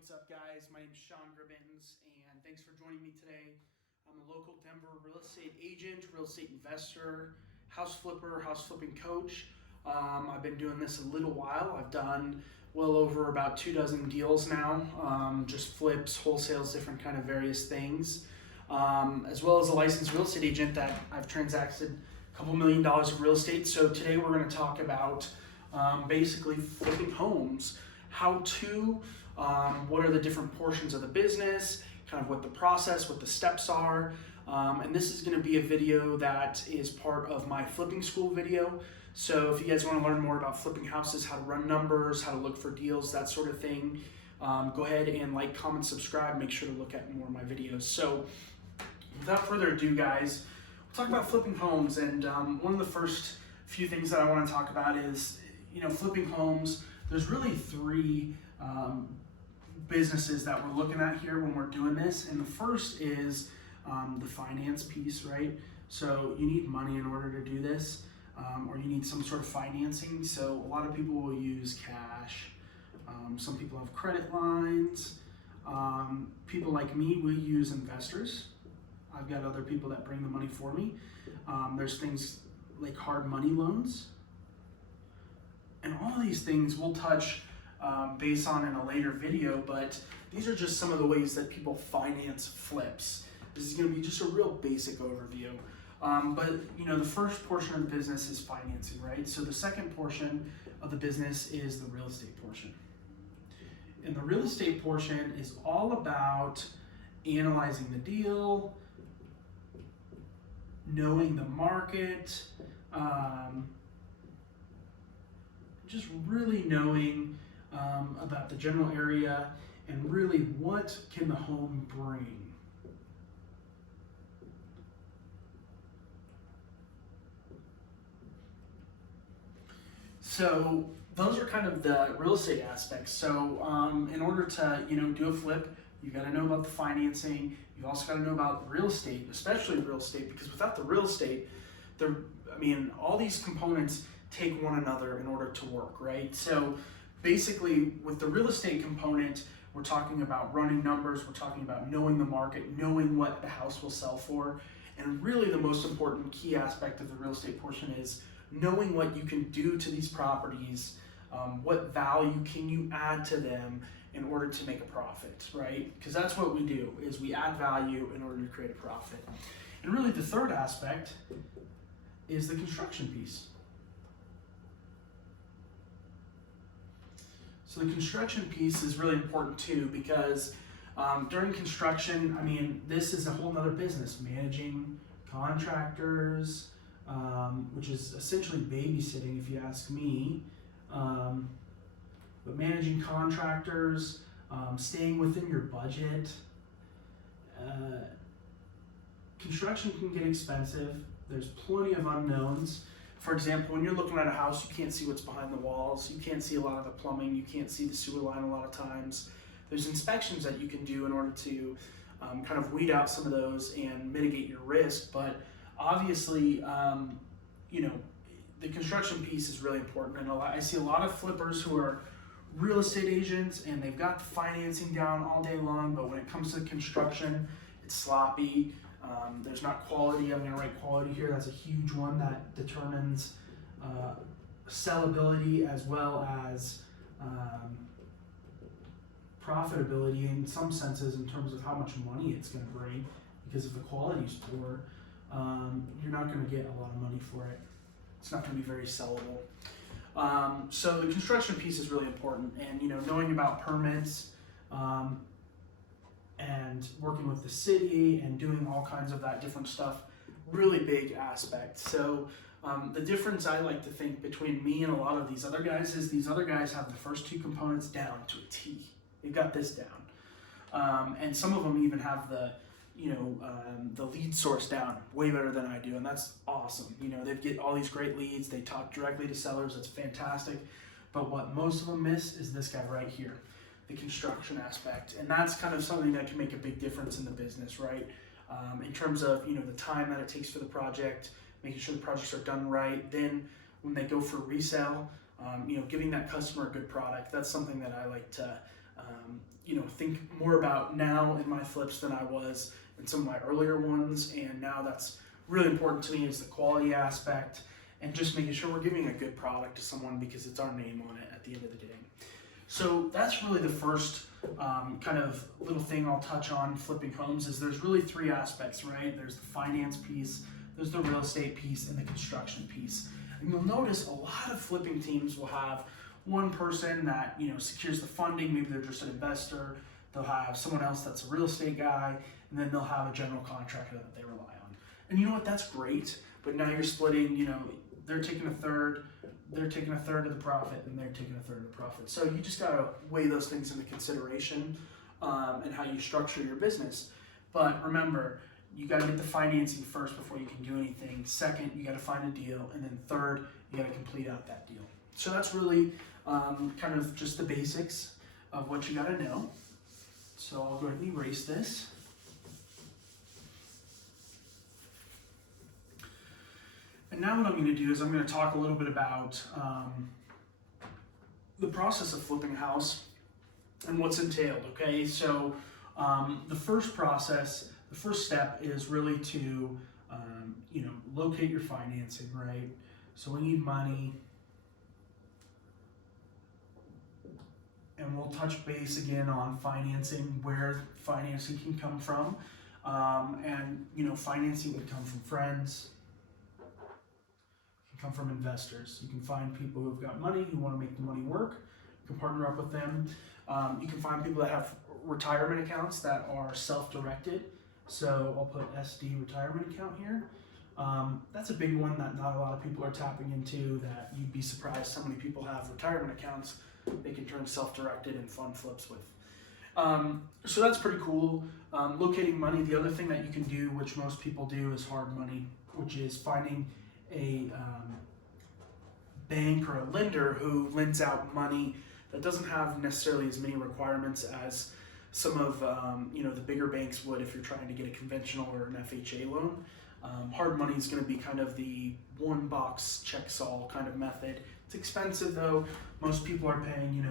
what's up guys? My name is Sean Gribbins and thanks for joining me today. I'm a local Denver real estate agent, real estate investor, house flipper, house flipping coach. I've been doing this a little while. I've done well over about 24 deals now, just flips, wholesales, different kind of various things. As well as a licensed real estate agent that I've transacted a couple $1 million of real estate. So today we're going to talk about basically flipping homes, how to, what are the different portions of the business, kind of what the process, what the steps are. And this is going to be a video that is part of my flipping school video. So if you guys want to learn more about flipping houses, how to run numbers, how to look for deals, that sort of thing, go ahead and like, comment, subscribe, make sure to look at more of my videos. So without further ado guys, we'll talk about flipping homes. And one of the first few things that I want to talk about is, flipping homes. There's really three businesses that we're looking at here when we're doing this. And the first is the finance piece, right? So you need money in order to do this, or you need some sort of financing. So a lot of people will use cash. Some people have credit lines. People like me, we use investors. I've got other people that bring the money for me. There's things like hard money loans. And all these things we'll touch base on in a later video, but these are just some of the ways that people finance flips. This is going to be just a real basic overview. But the first portion of the business is financing, right? So the second portion of the business is the real estate portion. And the real estate portion is all about analyzing the deal, knowing the market, just really knowing about the general area and really what can the home bring. So those are kind of the real estate aspects. So in order to do a flip, you got to know about the financing. You also got to know about real estate, especially real estate, because without the real estate, all these components take one another in order to work, right? So basically with the real estate component, we're talking about running numbers, we're talking about knowing the market, knowing what the house will sell for, and really the most important key aspect of the real estate portion is knowing what you can do to these properties, what value can you add to them in order to make a profit, right? Because that's what we do, is we add value in order to create a profit. And really the third aspect is the construction piece. So the construction piece is really important too, because during construction, this is a whole nother business, managing contractors, which is essentially babysitting if you ask me, but managing contractors, staying within your budget. Construction can get expensive. There's plenty of unknowns. For example, when you're looking at a house, you can't see what's behind the walls. You can't see a lot of the plumbing. You can't see the sewer line a lot of times. There's inspections that you can do in order to kind of weed out some of those and mitigate your risk. But obviously, the construction piece is really important. And I see a lot of flippers who are real estate agents and they've got the financing down all day long, but when it comes to construction, it's sloppy. There's not quality. I'm going to write quality here. That's a huge one that determines sellability as well as profitability in some senses in terms of how much money it's going to bring. Because if the quality is poor, you're not going to get a lot of money for it. It's not going to be very sellable. So the construction piece is really important, and knowing about permits, and working with the city and doing all kinds of that different stuff, really big aspect. So the difference I like to think between me and a lot of these other guys is these other guys have the first two components down to a T. They've got this down. And some of them even have the lead source down way better than I do, and that's awesome. They get all these great leads, they talk directly to sellers, it's fantastic. But what most of them miss is this guy right here, the construction aspect. And that's kind of something that can make a big difference in the business, right? In terms of, the time that it takes for the project, making sure the projects are done right. Then when they go for resale, giving that customer a good product. That's something that I like to think more about now in my flips than I was in some of my earlier ones. And now that's really important to me, is the quality aspect and just making sure we're giving a good product to someone because it's our name on it at the end of the day. So that's really the first kind of little thing I'll touch on flipping homes. Is there's really three aspects, right? There's the finance piece, there's the real estate piece, and the construction piece. And you'll notice a lot of flipping teams will have one person that secures the funding. Maybe they're just an investor. They'll have someone else that's a real estate guy, and then they'll have a general contractor that they rely on. And you know what? That's great. But now you're splitting. They're taking a third. They're taking a third of the profit, and they're taking a third of the profit. So you just gotta weigh those things into consideration and how you structure your business. But remember, you gotta get the financing first before you can do anything. Second, you gotta find a deal, and then third, you gotta complete out that deal. So that's really kind of just the basics of what you gotta know. So I'll go ahead and erase this. And now what I'm going to do is I'm going to talk a little bit about the process of flipping a house and what's entailed, okay? So the first step is really to, locate your financing, right? So we need money. And we'll touch base again on financing, where financing can come from. Financing can come from friends, come from investors. You can find people who've got money, who want to make the money work. You can partner up with them. You can find people that have retirement accounts that are self-directed. So I'll put SD retirement account here. That's a big one that not a lot of people are tapping into, that you'd be surprised how many people have retirement accounts they can turn self-directed and fund flips with. So that's pretty cool. Locating money, the other thing that you can do, which most people do, is hard money, which is finding a bank or a lender who lends out money that doesn't have necessarily as many requirements as some of the bigger banks would if you're trying to get a conventional or an FHA loan. Hard money is going to be kind of the one box checks all kind of method. It's expensive though. Most people are paying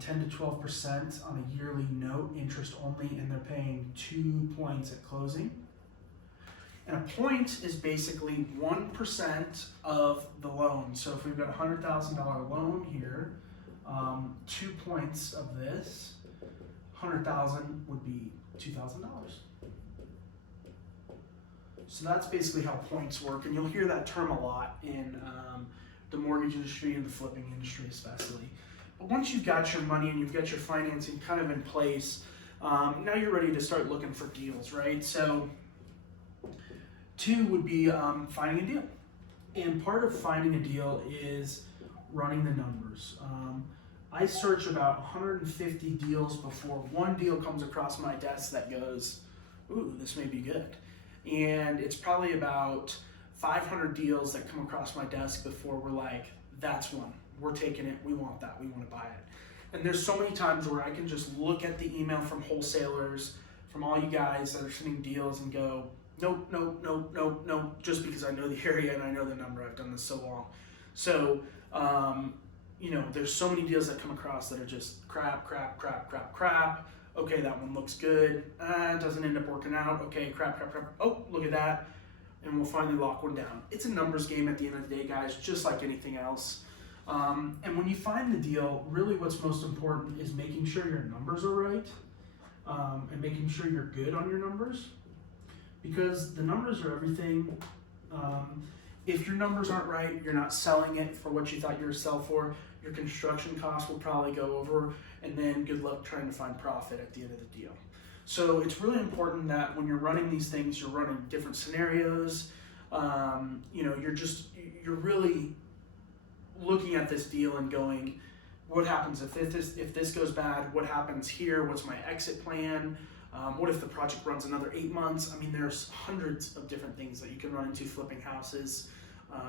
10 to 12% on a yearly note, interest only, and they're paying 2 points at closing. And a point is basically 1% of the loan. So if we've got a $100,000 loan here, 2 points of this, 100,000 would be $2,000. So that's basically how points work, and you'll hear that term a lot in the mortgage industry and the flipping industry especially. But once you've got your money and you've got your financing kind of in place, now you're ready to start looking for deals, right? So 2 would be finding a deal. And part of finding a deal is running the numbers. I search about 150 deals before one deal comes across my desk that goes, ooh, this may be good. And it's probably about 500 deals that come across my desk before we're like, that's one. We're taking it. We want that. We want to buy it. And there's so many times where I can just look at the email from wholesalers, from all you guys that are sending deals, and go, nope, nope, nope, nope, nope, just because I know the area and I know the number. I've done this so long. So, there's so many deals that come across that are just crap, crap, crap, crap, crap. Okay, that one looks good. It doesn't end up working out. Okay, crap, crap, crap. Oh, look at that. And we'll finally lock one down. It's a numbers game at the end of the day, guys, just like anything else. And when you find the deal, really what's most important is making sure your numbers are right and making sure you're good on your numbers, because the numbers are everything. If your numbers aren't right, you're not selling it for what you thought you were sell for. Your construction costs will probably go over, and then good luck trying to find profit at the end of the deal. So it's really important that when you're running these things, you're running different scenarios. You're really looking at this deal and going, what happens if this goes bad? What happens here? What's my exit plan? What if the project runs another 8 months? I mean, there's hundreds of different things that you can run into flipping houses,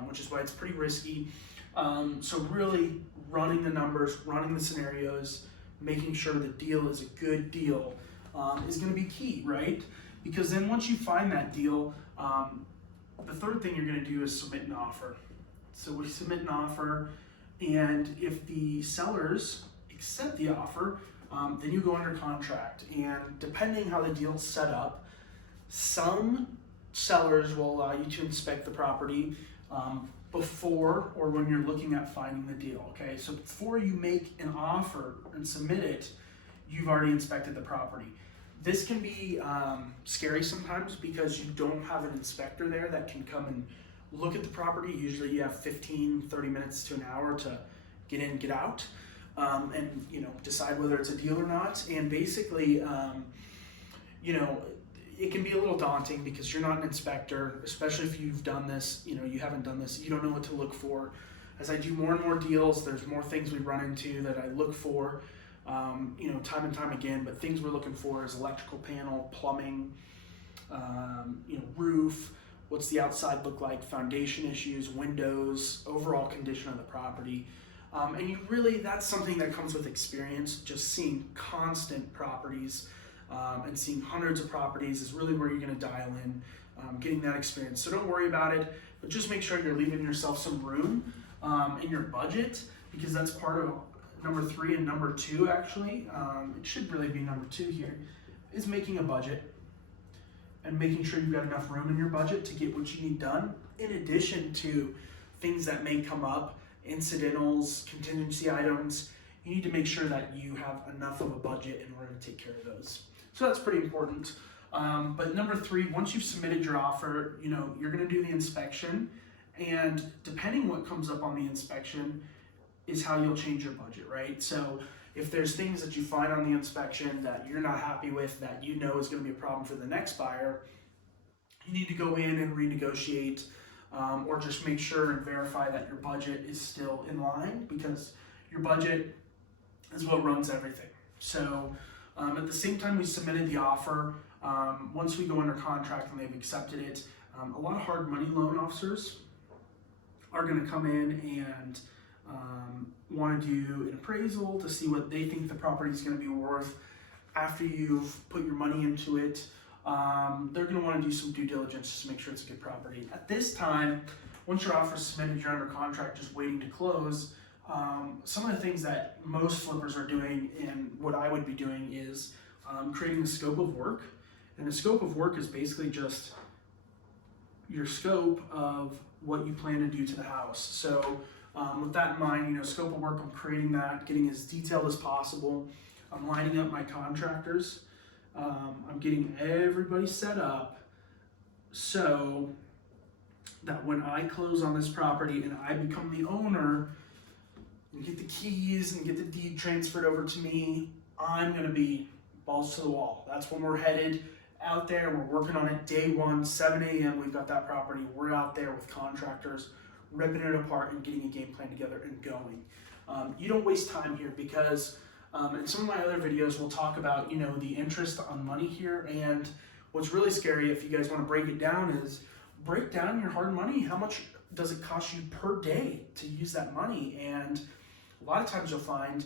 which is why it's pretty risky. So really running the numbers, running the scenarios, making sure the deal is a good deal is going to be key, right? Because then once you find that deal, the third thing you're going to do is submit an offer. So we submit an offer, and if the sellers accept the offer, Then you go under contract, and depending how the deal's set up, some sellers will allow you to inspect the property before or when you're looking at finding the deal, okay? So before you make an offer and submit it, you've already inspected the property. This can be scary sometimes because you don't have an inspector there that can come and look at the property. Usually you have 15, 30 minutes to an hour to get in, get out, and decide whether it's a deal or not. And basically, it can be a little daunting because you're not an inspector, especially if you've done this, you haven't done this, you don't know what to look for. As I do more and more deals, there's more things we run into that I look for, time and time again, but things we're looking for is electrical panel, plumbing, roof, what's the outside look like, foundation issues, windows, overall condition of the property. And that's something that comes with experience. Just seeing constant properties and seeing hundreds of properties is really where you're going to dial in, getting that experience. So don't worry about it, but just make sure you're leaving yourself some room in your budget, because that's part of number 3 and number 2 actually. It should really be number 2 here, is making a budget and making sure you've got enough room in your budget to get what you need done, in addition to things that may come up, incidentals, contingency items. You need to make sure that you have enough of a budget in order to take care of those. So that's pretty important. But number 3, once you've submitted your offer, you're going to do the inspection, and depending what comes up on the inspection is how you'll change your budget, right? So if there's things that you find on the inspection that you're not happy with, that is going to be a problem for the next buyer, you need to go in and renegotiate, or just make sure and verify that your budget is still in line, because your budget is what runs everything. So at the same time we submitted the offer, once we go under contract and they've accepted it, a lot of hard money loan officers are going to come in and want to do an appraisal to see what they think the property is going to be worth after you've put your money into it. They're going to want to do some due diligence just to make sure it's a good property. At this time, once your offer is submitted, you're under contract, just waiting to close. Some of the things that most flippers are doing, and what I would be doing, is creating a scope of work. And the scope of work is basically just your scope of what you plan to do to the house. So with that in mind, scope of work, I'm creating that, getting as detailed as possible. I'm lining up my contractors. I'm getting everybody set up so that when I close on this property and I become the owner and get the keys and get the deed transferred over to me, I'm going to be balls to the wall. That's when we're headed out there. We're working on it day 1, 7 a.m. We've got that property. We're out there with contractors, ripping it apart and getting a game plan together and going. You don't waste time here, because in some of my other videos we'll talk about the interest on money here. And what's really scary, if you guys want to break it down, is break down your hard money. How much does it cost you per day to use that money? And a lot of times you'll find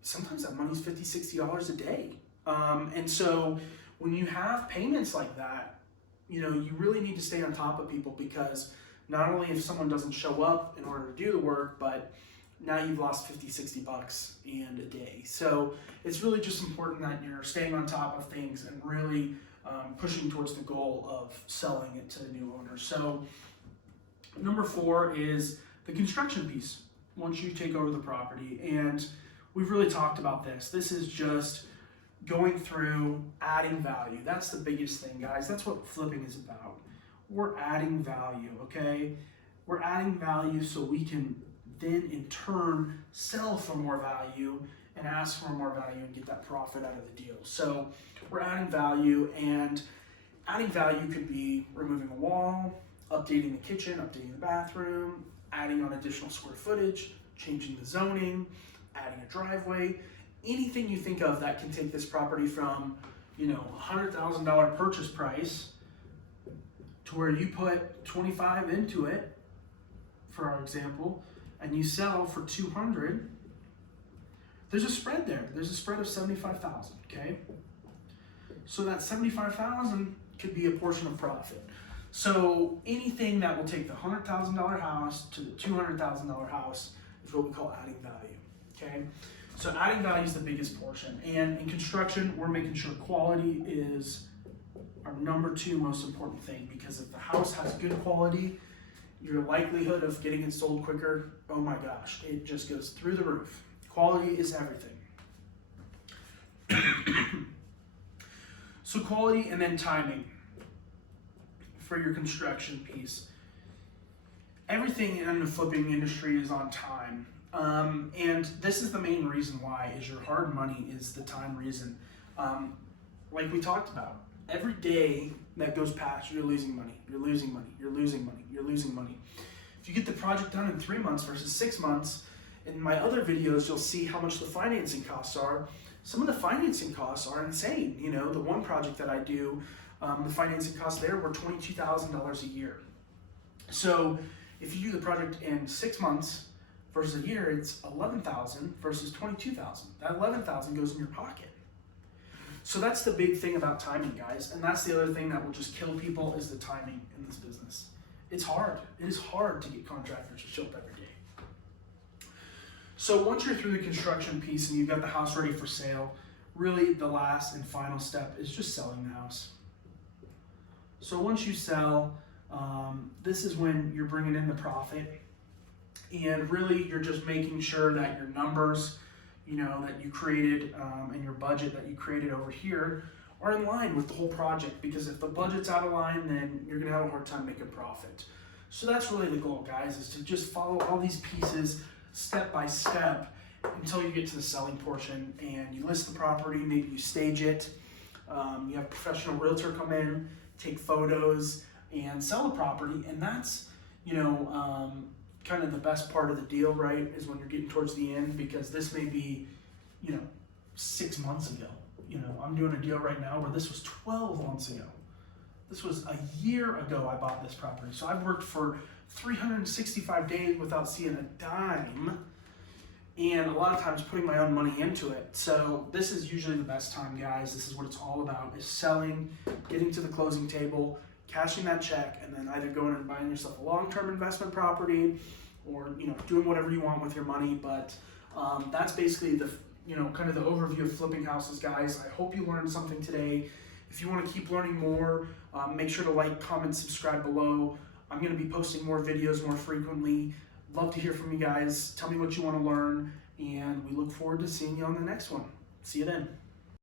sometimes that money's $50, $60 a day. And so when you have payments like that, you really need to stay on top of people, because not only if someone doesn't show up in order to do the work, but now you've lost $50, $60 and a day. So it's really just important that you're staying on top of things and really pushing towards the goal of selling it to the new owner. So number 4 is the construction piece once you take over the property. And we've really talked about this. This is just going through adding value. That's the biggest thing, guys. That's what flipping is about. We're adding value, okay? We're adding value so we can then in turn sell for more value and ask for more value and get that profit out of the deal. So we're adding value, and adding value could be removing a wall, updating the kitchen, updating the bathroom, adding on additional square footage, changing the zoning, adding a driveway, anything you think of that can take this property from $100,000 purchase price to where you put 25 into it, for our example, and you sell for 200. There's a spread there. There's a spread of 75,000. Okay, so that 75,000 could be a portion of profit. So anything that will take the $100,000 house to the $200,000 house is what we call adding value. Okay, So adding value is the biggest portion. And in construction, we're making sure quality is our number 2 most important thing, because if the house has good quality, your likelihood of getting it sold quicker, oh my gosh, it just goes through the roof. Quality is everything. So quality and then timing for your construction piece. Everything in the flipping industry is on time. And this is the main reason why, is your hard money is the time reason. Like we talked about, every day that goes past, you're losing money, you're losing money, you're losing money, you're losing money. If you get the project done in 3 months versus 6 months, in my other videos, you'll see how much the financing costs are. Some of the financing costs are insane. You know, the one project that I do, the financing costs there were $22,000 a year. So if you do the project in 6 months versus a year, it's $11,000 versus $22,000. That $11,000 goes in your pocket. So that's the big thing about timing, guys. And that's the other thing that will just kill people, is the timing in this business. It's hard. It is hard to get contractors to show up every day. So once you're through the construction piece and you've got the house ready for sale, really the last and final step is just selling the house. So once you sell, this is when you're bringing in the profit, and really you're just making sure that your numbers, you know, that you created and your budget that you created over here are in line with the whole project, because if the budget's out of line, then you're gonna have a hard time making profit. So that's really the goal, guys, is to just follow all these pieces step by step until you get to the selling portion, and you list the property, maybe you stage it, you have a professional realtor come in, take photos, and sell the property. And that's, you know, kind of the best part of the deal, right, is when you're getting towards the end, because this may be, you know, 6 months ago. You know, I'm doing a deal right now where this was 12 months ago. This was a year ago I bought this property. So I've worked for 365 days without seeing a dime, and a lot of times putting my own money into it. So this is usually the best time, guys. This is what it's all about, is selling, getting to the closing table, cashing that check, and then either going and buying yourself a long-term investment property, or, you know, doing whatever you want with your money. But that's basically the, you know, kind of the overview of flipping houses, guys. I hope you learned something today. If you want to keep learning more, make sure to like, comment, subscribe below. I'm going to be posting more videos more frequently. Love to hear from you guys. Tell me what you want to learn, and we look forward to seeing you on the next one. See you then.